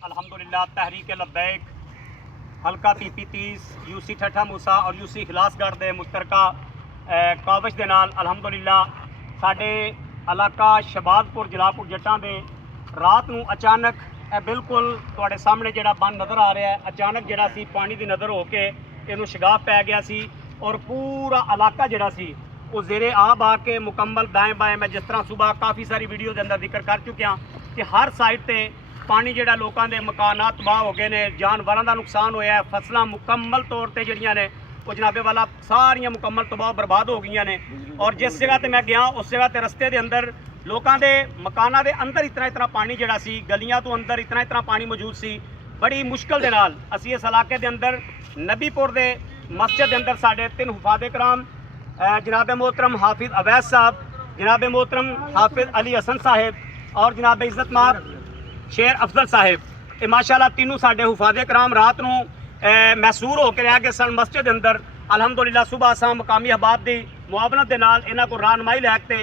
अल्हम्दुलिल्लाह तहरीक लब्बैक हल्का PP30 UC ठट्ठा मूसा और UC खिलासगढ़ के मुश्तरका काविश के नाल अल्हम्दुलिल्लाह साडे इलाका शबादपुर जलालपुर जट्टां दे रात नूं अचानक बिल्कुल तुहाडे सामने जिहड़ा बंद नज़र आ रहा है, अचानक जिहड़ा सी पानी की नज़र होके इहनूं शगाफ पै गया सी और पूरा इलाका जिहड़ा सी वो जेरे आब आके मुकम्मल दाएँ बाएँ मैं जिस तरह सुबह काफ़ी सारी वीडियो के अंदर जिक्र कर चुकिया कि हर साइड से पानी जिहड़ा लोगों के मकानात तबाह हो गए ने, जानवरों का नुकसान होया है, फसलां मुकम्मल तौर पर जिहड़ियां ने वो जनाबे वाला सारियां मुकम्मल तबाह बर्बाद हो गई ने। और जिस जगह पर मैं गया उस जगह पर रस्ते के अंदर लोगों के मकानों के अंदर इतना पानी जिहड़ा सी, गलियां तो अंदर इतना पानी मौजूद सी। बड़ी मुश्किल के नाल असीं इस इलाके के अंदर नबीपुर के मस्जिद के अंदर साढ़े 3 हुफादे कराम जनाब मोहतरम हाफिज़ अवैस साहब, जनाब मोहतरम हाफिज़ अली हसन साहेब और जनाब इज़्ज़तमाब शेर अफजल साहेब, ये माशाअल्लाह तीनों साढ़े हुफादे कराम रात नूं मैसूर होकर रह गए सन मस्जिद के अंदर। अलहमदुलिल्लाह सुबह असां मकामी अहबाब की मुआवनत के नाल इन्हां को रहनुमाई लैके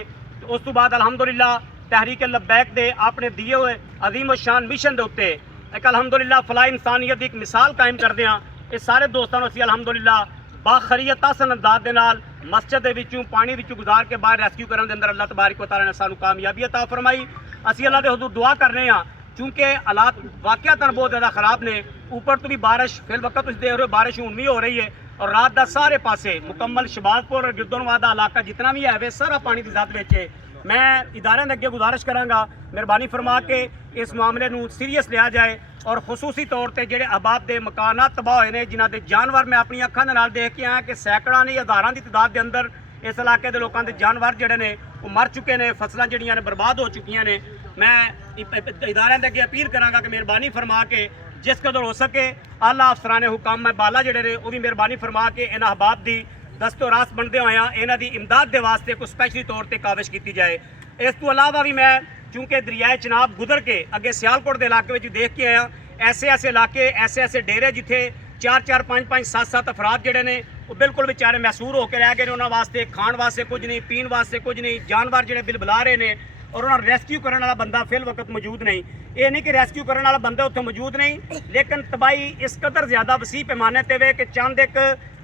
उस तो बाद अलहमदुलिल्लाह तहरीक लब्बैक दे अपने दिए हुए अजीम शान मिशन के उत्ते एक अलहमदुलिल्लाह फलाह इंसानियत की एक मिसाल कायम करदे हां। ये सारे दोस्तों असीं अलहमदुलिल्लाह बाखरीत आसन अंदाज के नाल मस्जिद के विचों पानी विचों गुजार के बाहर रेस्क्यू करने के अंदर अल्लाह तबारक व तआला ने सानू कामयाबी अता फरमाई। असीं अल्लाह के हुजूर दुआ करने हां चूँकि हालात वाकयातन बहुत ज़्यादा खराब ने, ऊपर तो भी बारिश फिल वक्त तुम देख रहे हो बारिश हुण भी हो रही है और रात का सारे पासे मुकम्मल शबादपुर और गिरदोनवाद का इलाका जितना भी है वे सारा पानी की जद में है। मैं इदारे के अगे गुजारिश कराँगा मेहरबानी फरमा के इस मामले को सीरीयस लिया जाए और खसूसी तौर पर जोड़े अहबाब के मकाना तबाह होए ने, जिन्हों के जानवर मैं अपनी अखां दे नाल देख के आया कि सैकड़ा नहीं हज़ारां की तादाद के अंदर इस इलाके के लोगों के जानवर जोड़े ने वो मर चुके हैं, फसलां जिहड़ियां ने बर्बाद हो चुकी ने। मैं इदारे के अगे अपील कराँगा कि मेहरबानी फरमा के जिस कदर हो सके आला अफसरान हुकाम मैं बाला जोड़े ने वो भी मेहरबानी फरमा के इन अहबाब की दस्तो रास बनते हुए इन्हों की इमदाद के वास्ते कोई स्पैशली तौर पर काविश की जाए। इस तो अलावा भी मैं चूँकि दरियाए चिनाब गुजर के अगे सियालकोट के इलाके में देख के आया ऐसे ऐसे इलाके ऐसे डेरे जिथे 4-4 5-5 7-7 अफराद जोड़े ने वो बिल्कुल बेचारे मैसूर होकर रह गए ने। उन्होंने वास्ते खाण वास्ते कुछ नहीं, पीण वास्ते कुछ नहीं, जानवर जोड़े बिलबुला रहे हैं और उन्होंने रेस्क्यू करने वाला बंदा फिल वक्त मौजूद नहीं। ये नहीं कि रेस्क्यू करने वाला बंदा उत्थे मौजूद नहीं, लेकिन तबाही इस कदर ज़्यादा वसी पैमाने पर वे कि चंद एक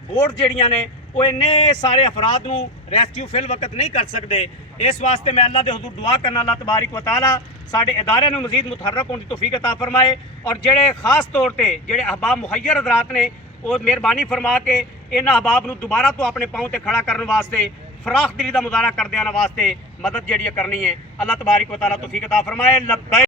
बोट जड़ियाँ ने वो इन्ने सारे अफराद को रेस्क्यू फिल वक्त नहीं कर सकते। इस वास्ते मैं अल्लाह के हुजूर दुआ करना अल्लाह तबारक व तआला साडे इदारे में मजीद मुतहरक होने की तौफीक अता फरमाए और जेड़े खास तौर पर जेड़े अहबाब मुहैयर हज़रात ने वो मेहरबानी फरमा के इन अहबाब को दोबारा तो अपने पाँव से खड़ा करने वास्ते फराख दिली का मुजाहरा करदे आने वास्ते मदद जी करनी है। अल्लाह तबारक व तआला तौफीक अता फरमाए। लब्बैक।